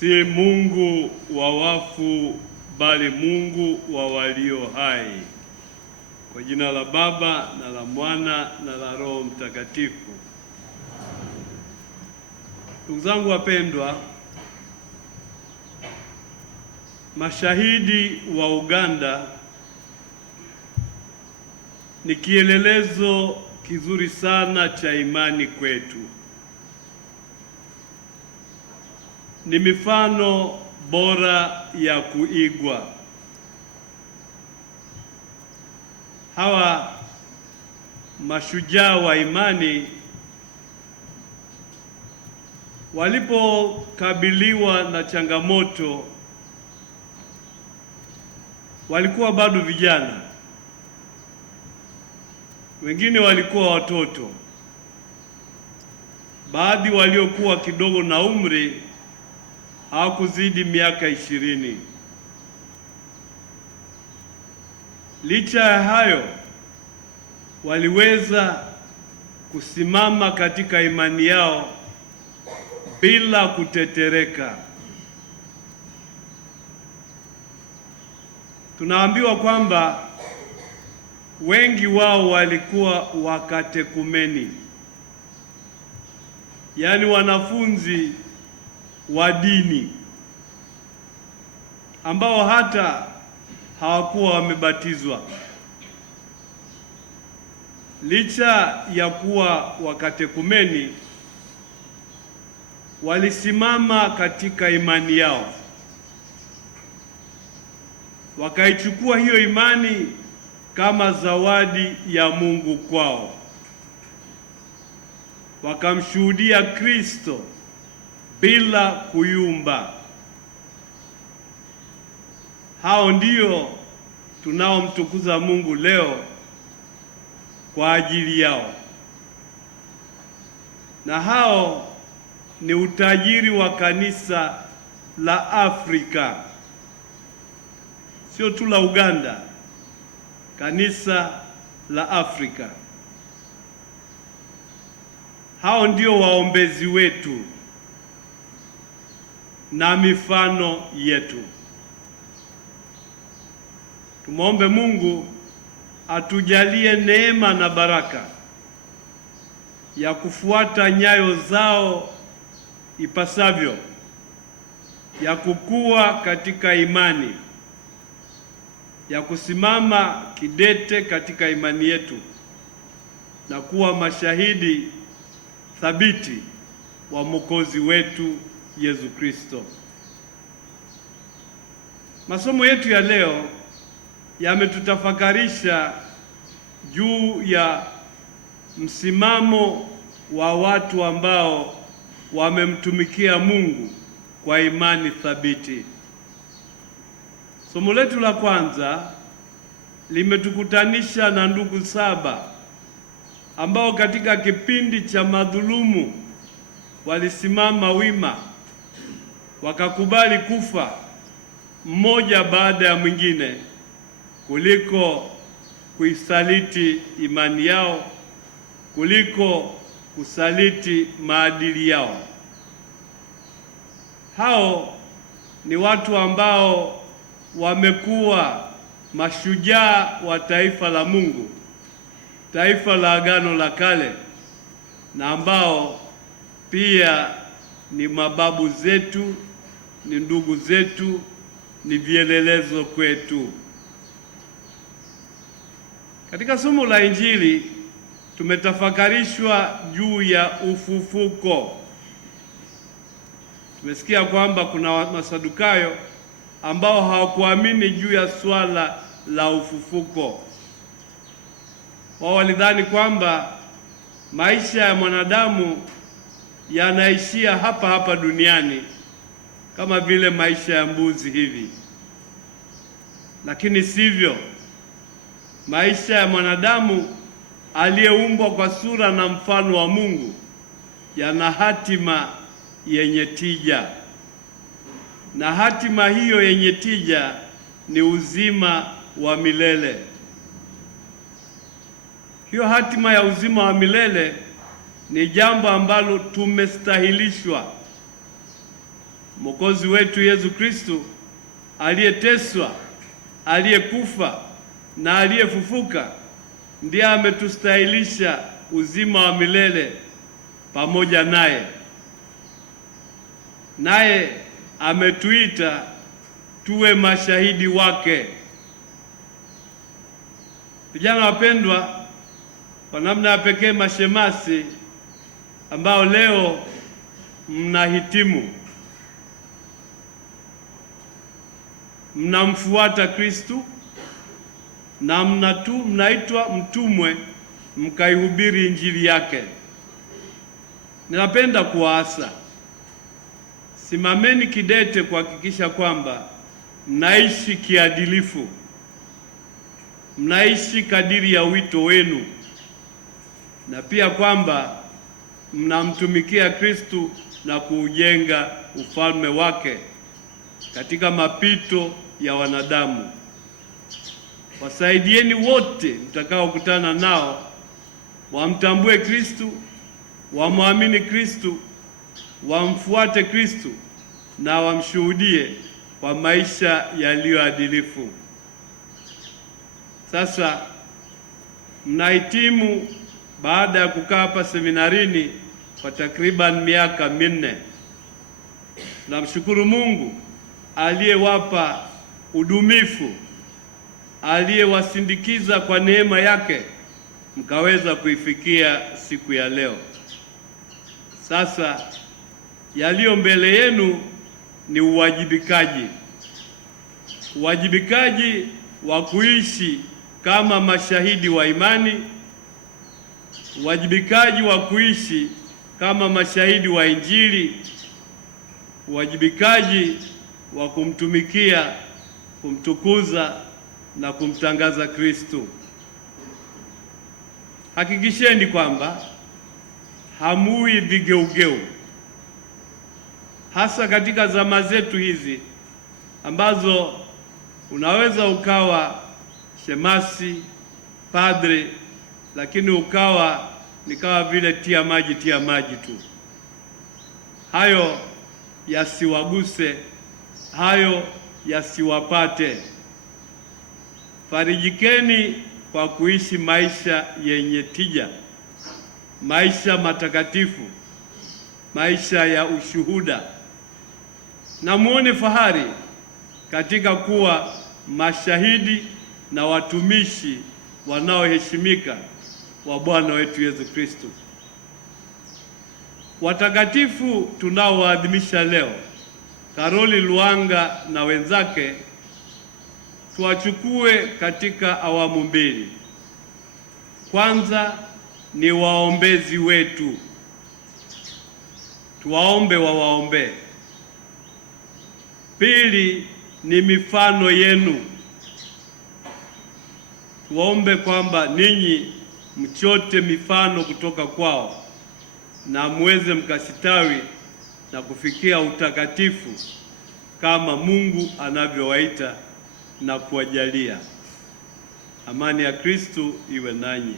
si Mungu wa wafu bali Mungu wa walio hai. Kwa jina la Baba na la Mwana na la Roho Mtakatifu. Ndugu zangu wapendwa, mashahidi wa Uganda ni kielelezo kizuri sana cha imani kwetu. Ni mifano bora ya kuigwa. Hawa mashujaa wa imani walipokabiliwa na changamoto walikuwa bado vijana, wengine walikuwa watoto, baadhi waliokuwa kidogo na umri hawakuzidi miaka 20. Licha ya hayo, waliweza kusimama katika imani yao bila kutetereka. Tunaambiwa kwamba wengi wao walikuwa wakatekumeni, yaani wanafunzi wa dini ambao hata hawakuwa wamebatizwa. Licha ya kuwa wakatekumeni, walisimama katika imani yao, wakaichukua hiyo imani kama zawadi ya Mungu kwao, wakamshuhudia Kristo bila kuyumba. Hao ndio tunaomtukuza Mungu leo kwa ajili yao, na hao ni utajiri wa kanisa la Afrika, sio tu la Uganda, kanisa la Afrika. Hao ndio waombezi wetu na mifano yetu. Tumwombe Mungu atujalie neema na baraka ya kufuata nyayo zao ipasavyo, ya kukua katika imani, ya kusimama kidete katika imani yetu na kuwa mashahidi thabiti wa Mwokozi wetu Yesu Kristo. Masomo yetu ya leo yametutafakarisha juu ya msimamo wa watu ambao wamemtumikia Mungu kwa imani thabiti. Somo letu la kwanza limetukutanisha na ndugu 7 ambao katika kipindi cha madhulumu walisimama wima, wakakubali kufa mmoja baada ya mwingine kuliko kuisaliti imani yao, kuliko kusaliti maadili yao. Hao ni watu ambao wamekuwa mashujaa wa taifa la Mungu, taifa la Agano la Kale, na ambao pia ni mababu zetu, ni ndugu zetu, ni vielelezo kwetu. Katika somo la Injili tumetafakarishwa juu ya ufufuko. Tumesikia kwamba kuna Masadukayo ambao hawakuamini juu ya swala la ufufuko. Wao walidhani kwamba maisha ya mwanadamu yanaishia hapa hapa duniani kama vile maisha ya mbuzi hivi, lakini sivyo. Maisha ya mwanadamu aliyeumbwa kwa sura na mfano wa Mungu yana hatima yenye tija, na hatima hiyo yenye tija ni uzima wa milele. Hiyo hatima ya uzima wa milele ni jambo ambalo tumestahilishwa Mwokozi wetu Yesu Kristo aliyeteswa, aliyekufa na aliyefufuka ndiye ametustahilisha uzima wa milele pamoja naye. Naye ametuita tuwe mashahidi wake. Vijana wapendwa, kwa namna ya pekee mashemasi ambao leo mnahitimu, mnamfuata Kristo na mnaitwa mtumwe mkaihubiri injili yake. Ninapenda kuwaasa, simameni kidete kuhakikisha kwamba mnaishi kiadilifu, mnaishi kadiri ya wito wenu, na pia kwamba mnamtumikia Kristo na kuujenga ufalme wake katika mapito ya wanadamu. Wasaidieni wote mtakaokutana nao wamtambue Kristo, wamwamini Kristo, wamfuate Kristo na wamshuhudie kwa maisha yaliyoadilifu. Sasa mnahitimu baada ya kukaa hapa seminarini kwa takriban miaka minne. Namshukuru Mungu aliyewapa udumifu, aliyewasindikiza kwa neema yake mkaweza kuifikia siku ya leo. Sasa yaliyo mbele yenu ni uwajibikaji, uwajibikaji wa kuishi kama mashahidi wa imani, uwajibikaji wa kuishi kama mashahidi wa Injili, uwajibikaji wa kumtumikia, kumtukuza na kumtangaza Kristo. Hakikisheni kwamba hamui vigeugeu, hasa katika zama zetu hizi ambazo unaweza ukawa shemasi, padre, lakini ukawa ni kama vile tia maji tu. Hayo yasiwaguse, hayo yasiwapate. Farijikeni kwa kuishi maisha yenye tija, maisha matakatifu, maisha ya ushuhuda, na muone fahari katika kuwa mashahidi na watumishi wanaoheshimika wa Bwana wetu Yesu Kristo. Watakatifu tunaowaadhimisha leo, Karoli Lwanga na wenzake, tuwachukue katika awamu mbili. Kwanza ni waombezi wetu, tuwaombe wawaombee. Pili ni mifano yenu, tuwaombe kwamba ninyi mchote mifano kutoka kwao na muweze mkasitawi na kufikia utakatifu kama Mungu anavyowaita na kuwajalia. Amani ya Kristo iwe nanyi.